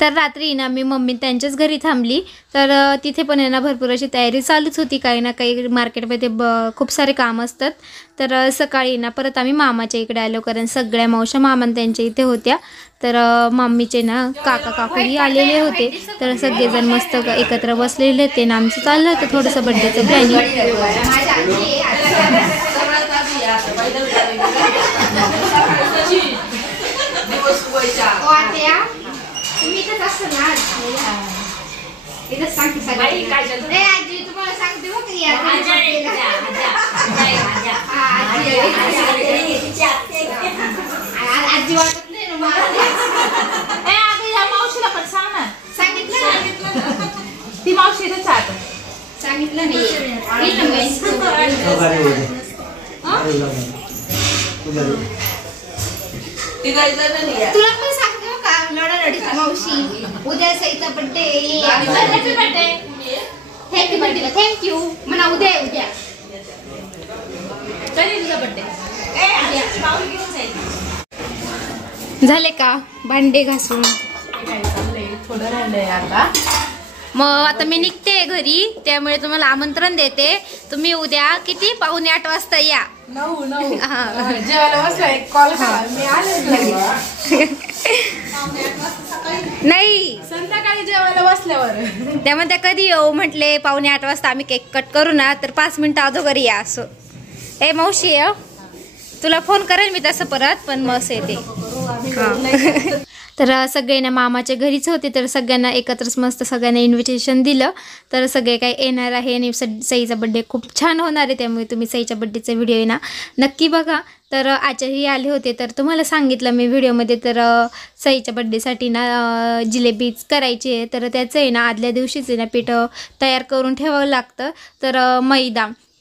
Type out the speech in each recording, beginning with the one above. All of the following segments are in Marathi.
तर रात्री ना मी मम्मी त्यांच्याच घरी थांबली, तर तिथे पण आहे ना भरपूर अशी तयारी चालूच होती, काही ना काही मार्केटमध्ये खूप सारे काम असतात. तर सकाळी ना परत आम्ही मामाच्या इकडे आलो, कारण सगळ्या मावशा मामा त्यांच्या इथे होत्या. तर मम्मीचे ना काका काकूही आलेले होते, तर सगळेजण मस्त एकत्र बसलेले होते ना आमचं चाललं होतं थोडंसं बड्डेचं प्लॅनिंग. मावशीला पण सांग ना. सांगितलं ती मावशी सांगितलं तुला पण सांगतो का लढालढीची मावशी उद्या सईचा बर्थडे. Happy birthday. थँक्यू म्हणा. उद्या उद्या कधी तुझा बर्थडे. झाले का भांडे घासून? थोडं राहिलंय आता. मग आता मी निघते घरी, त्यामुळे तुम्हाला आमंत्रण देते. तुम्ही उद्या किती 7:45 वाजता या. 9 जेवायला बसलाय. कॉल करा, मी आले. नाही, संध्याकाळी जेवायला बसल्यावर. त्यामुळे त्या कधी येऊ म्हटले 7:45 वाजता आम्ही केक कट करू ना, तर 5 मिनिटं अगोदर या असं. ए मावशी तुला फोन करेल मी तसं परत, पण मस्त येते. तर सगळे ना मामाच्या घरीच होते, तर सगळ्यांना एकत्रच मस्त सगळ्यांना इन्व्हिटेशन दिलं. तर सगळे काही येणार आहे आणि सईचा बड्डे खूप छान होणार आहे, त्यामुळे तुम्ही सईच्या बड्डेचा व्हिडिओ आहे ना नक्की बघा. तर आचार्य आले होते, तर तुम्हाला सांगितलं मी व्हिडिओमध्ये, तर सईच्या बड्डेसाठी ना जिलेबीच करायची आहे. तर त्याचं आहे ना आदल्या दिवशीच आहे ना पीठ तयार करून ठेवावं लागतं.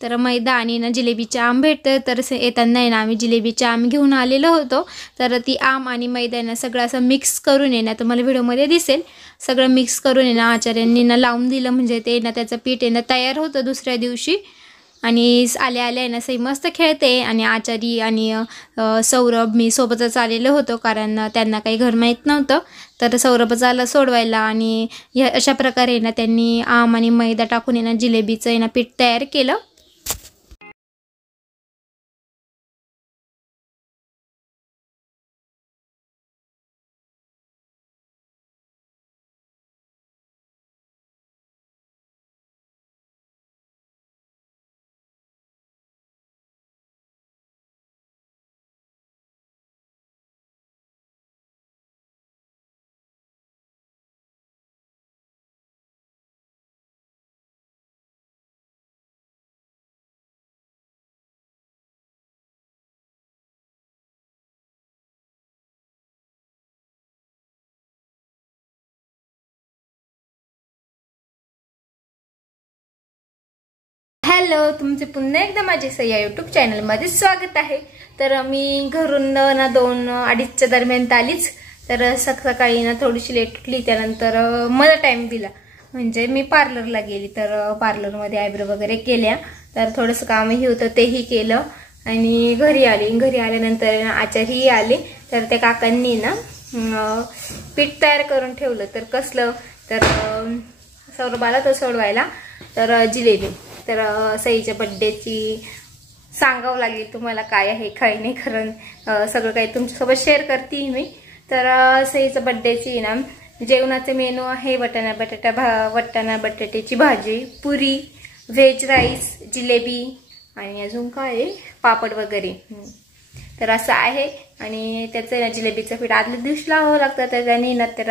तर मैदा आणि ना जिलेबीचे आंब भेटतं. तर येताना आहे ना आम्ही जिलेबीचे आंब घेऊन आलेलो होतो. तर ती आंब आणि मैदा ना सगळं असं मिक्स करून आहे ना, तुम्हाला व्हिडिओमध्ये दिसेल, सगळं मिक्स करून आहे ना आचार्यांनी ना लावून दिलं. म्हणजे ते ना त्याचं पीठ आहे ना तयार होतं दुसऱ्या दिवशी. आणि आल्या आहे ना सई मस्त खेळते, आणि आचारी आणि सौरभ मी सोबतच आलेलो होतो, कारण त्यांना काही घर माहीत नव्हतं. तर सौरभच आला सोडवायला, आणि अशा प्रकारे ना त्यांनी आंब आणि मैदा टाकून आहे ना जिलेबीचं आहे ना पीठ तयार केलं. हॅलो, तुमचे पुन्हा एकदा माझे सई या यूट्यूब चॅनलमध्ये स्वागत आहे. तर मी घरून ना 2-2:30च्या दरम्यान आलीच. तर सकाळी ना थोडीशी लेट उठली, त्यानंतर मला टाइम दिला, म्हणजे मी पार्लरला गेली. तर पार्लरमध्ये आयब्रो वगैरे केल्या, तर थोडंसं कामही होतं तेही केलं, आणि घरी आली. घरी आल्यानंतर आचार्यही आले. तर त्या काकांनी ना पीठ तयार करून ठेवलं. तर कसलं, तर सौरभाला तर सोडवायला तर जिलेबी. तर सईच्या बड्डेची सांगावं लागेल तुम्हाला काय आहे काय नाही, कारण सगळं काही तुमच्यासोबत शेअर करते मी. तर सईच्या बड्डेची ना जेवणाचे मेनू आहे वाटाणा बटाट्याची भाजी, पुरी, व्हेज राईस, जिलेबी, आणि अजून काय पापड वगैरे. तर असं आहे. आणि त्याचं ना जिलेबीचं पीठ आदल्या दिवशी लावावं लागतं. तर त्याने ना तर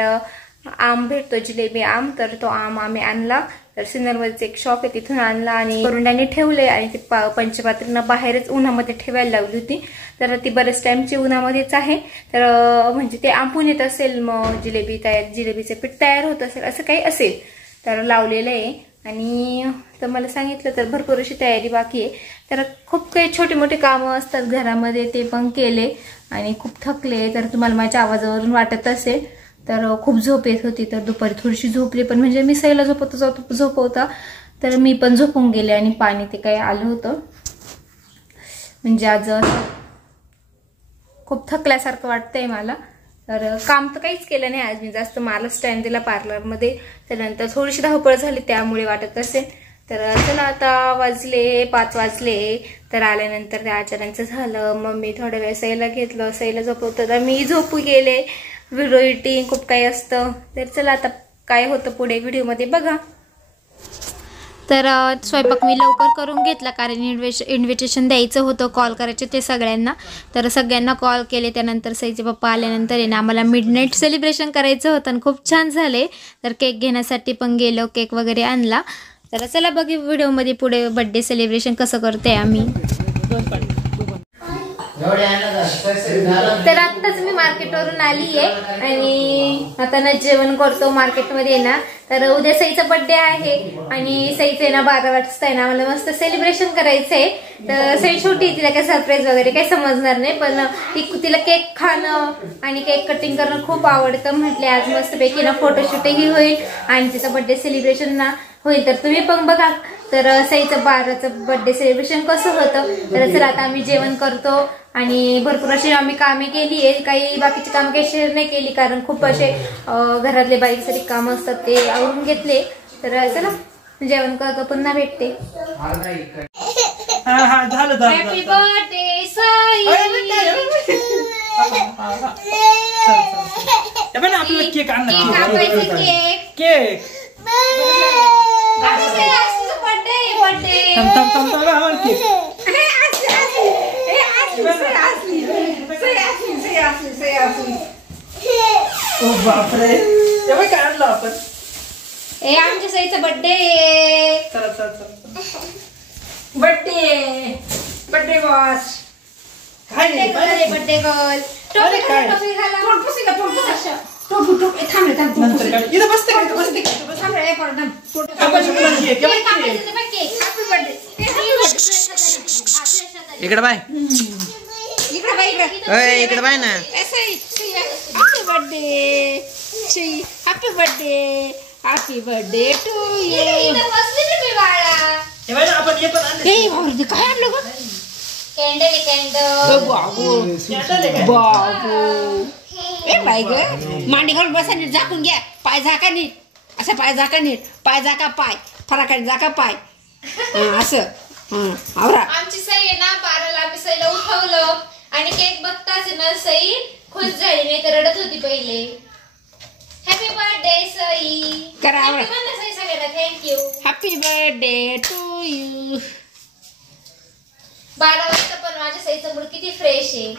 आंब भेटतो, जिलेबी आंब. तर तो आंब आम्ही आणला. तर सिन्नरवरचं एक शॉप आहे, तिथून आणला आणि करुंड्याने ठेवले. आणि ते पंचपात्रींना बाहेरच उन्हामध्ये ठेवायला लावली होती. तर ती बरेच टाइमची उन्हामध्येच आहे. तर म्हणजे ते आंबून येत असेल, मग जिलेबीचं पीठ तयार होत असेल, असं काही असेल, तर लावलेलं आहे. आणि तर मला सांगितलं तर भरपूर अशी तयारी बाकी आहे. तर खूप काही छोटे मोठे कामं असतात घरामध्ये, ते पण केले आणि खूप थकले. तर तुम्हाला माझ्या आवाजावरून वाटत असेल. तर खूप झोप येत होती, तर दुपारी थोडीशी झोपली, पण म्हणजे मी सईला झोपवता तर मी पण झोपून गेले. आणि पाणी ते काही आलं होतं, म्हणजे आज खूप थकल्यासारखं वाटतंय मला. तर काम तर काहीच केलं नाही आज मी जास्त, मला स्टँड दिला पार्लरमध्ये, त्यानंतर थोडीशी धावपळ झाली त्यामुळे वाटत असेल. तर चला आता वाजले 5 वाजले. तर आल्यानंतर त्या आचार्यांचं झालं, मग मी थोड्या वेळ सईला घेतलं, सईला झोपवतं, तर मी झोपू गेले. व्हिडिओ एडिटिंग खूप काही असतं. तर चला आता काय होतं पुढे व्हिडिओमध्ये बघा. तर स्वयंपाक मी लवकर करून घेतला कारण इन्व्हिटेशन द्यायचं होतं, कॉल करायचे ते सगळ्यांना. तर सगळ्यांना कॉल केले. त्यानंतर सईचे पप्पा आल्यानंतर आहे ना आम्हाला मिडनाईट सेलिब्रेशन करायचं होतं आणि खूप छान झाले. तर केक घेण्यासाठी पण गेलो, केक वगैरे आणला. तर चला बघू व्हिडिओमध्ये पुढे बर्थडे सेलिब्रेशन कसं करते आम्ही. तर आत्ताच मी मार्केटवरून आली आहे आणि आता ना जेवण करतो मार्केटमध्ये ना. तर उद्या सईचा बर्थडे आहे आणि सईचं ना 12 वाजता आहे ना आम्हाला मस्त सेलिब्रेशन करायचंय. तर सई छोटी, तिला काय सरप्राईज वगैरे काही समजणार नाही, पण तिला केक खाणं आणि केक कटिंग करणं खूप आवडतं. म्हटले आज मस्तपैकी ना फोटोशूटही होईल आणि तिचा बर्थडे सेलिब्रेशन ना होईल. तर तुम्ही पण बघा तर सईचं 12चं बर्थडे सेलिब्रेशन कसं होतं. तर चला आता आम्ही जेवण करतो आणि भरपूर अशी आम्ही कामे केली आहे, काही बाकीची कामं काही शेअर नाही केली कारण खूप असे घरातले बाईकसाठी कामं असतात ते आवरून घेतले. तर चला जेवण करतो, पुन्हा भेटते. Happy birthday Sai. केक बापरे काय आणलं आपण. आमच्या सईचा birthday. Birthday boss. Birthday girl. टोपी घाला. इथं बसते इकडे बाय, इकडे बाय ना. Happy birthday to you. काय आणलं ग. बाई ग, मांडी घालून बसा, नीट झाकून घ्या. पाय झाका नीट, असं पाय झाका नीट, पाय झाका, पाय फराकडे झाका, पाय असं आवरा. आमची सई आहे ना 12ला आम्ही सईला उठवलं आणि केक बघताच ना सई खुश झाली, नाही तर रडत होती पहिले. हॅपी बर्थडे सई करा, आवरा. सई सगळ्यांना thank you. Happy birthday to you. 12 वाजता पण माझ्या सईचा मूड किती फ्रेश आहे.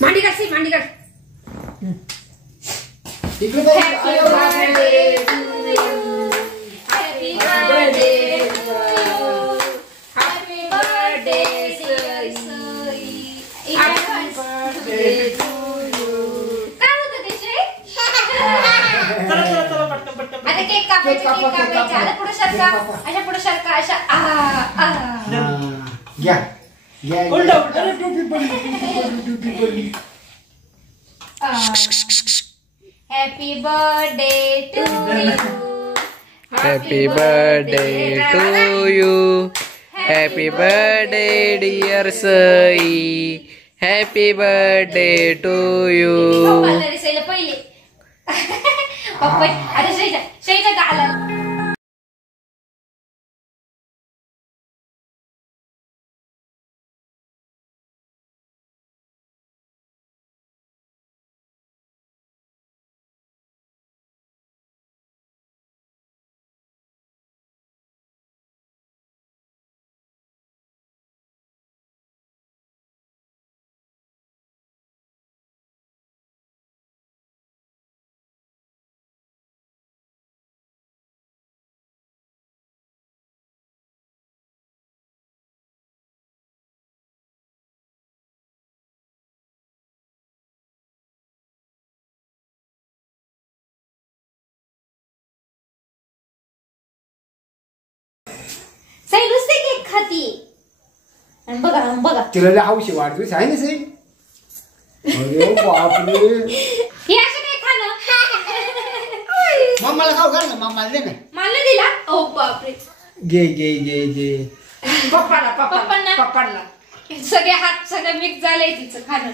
मांडी काढ, मांडी काढ. आता केक कापायचा, आता पुढे सरका, अशा पुढे सरका, अशा घ्या घ्या. Happy birthday to you. Happy birthday to you. Happy birthday dear Sai. Happy birthday to you. पहिले पप्पा आता शैजा गाला. खाती आणि बघा बघा तिला लय हौशी वाढतोय आहे ना सई. अरे बापरे हे असं काय खाणं मामाला खाऊ घाल ना, मामाला दे ना. मला दिला. ओ बापरे. घे घे घे घे. पप्पाला सगळे हात सगळं मिक्स झालंय तिचं खाणं.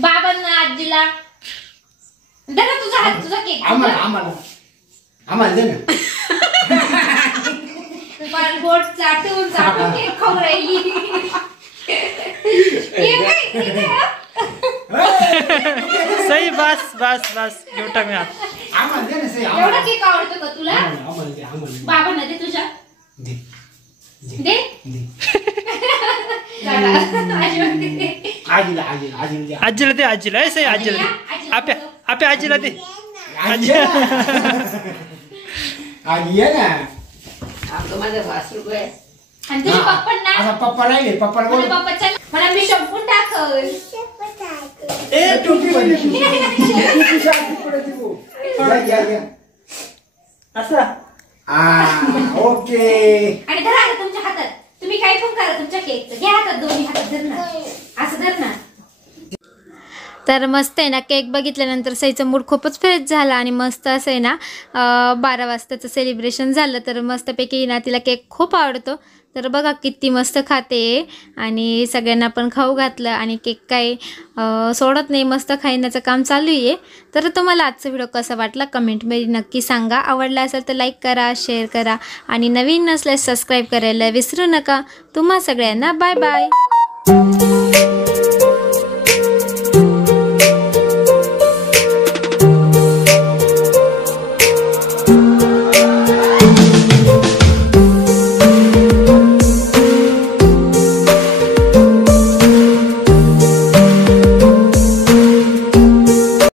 बाबांना आजीला दादा तुझा हात तुझा केक आम्हाला आम्हाला आम्हाला दे ना. बोट चाटून चाटून केक खाऊ राहिली. सही बस बस बस घेऊन टाक मी हात. आम्हाला दे ना सई. एवढा केक आवडतो का तुला? आम्हाला दे आम्हाला दे. बाबांना दे तुझ्या. दे दे दे. आजीला आजीला आजीला दे. आजीला दे आजीला ए सही आजीला दे. आपे आपे आजीला दे. आजी ये ना. आपलं माझं वासरू आहे. आणि तुझ्या पप्पांना आता पप्पा राहिले पप्पाला बोल. मला पप्पाच्या मला मी संपून टाकल. ए टोपी वाली. टोपी सारखी पडते तू. या या. असं ओके. आणि धरा आता तुमच्या हातात. तुम्ही काही पण करा तुमच्या केकचं. घ्या हातात दोन्ही हातात धर ना. असं धर ना. तर मस्त आहे ना केक बघितल्यानंतर सईचा मूड खूपच फ्रेश झाला आणि मस्त असं आहे ना 12 वाजताचं सेलिब्रेशन झालं. तर मस्तपैकी ना तिला केक खूप आवडतो. तर बघा किती मस्त खाते आणि सगळ्यांना पण खाऊ घातलं आणि केक काही सोडत नाही, मस्त खाण्याचं काम चालू आहे. तर तुम्हाला आजचा व्हिडिओ कसा वाटला कमेंटमध्ये नक्की सांगा. आवडला असेल तर लाईक करा, शेअर करा आणि नवीन नसल्यास सबस्क्राईब करायला विसरू नका. तुम्हा सगळ्यांना बाय बाय.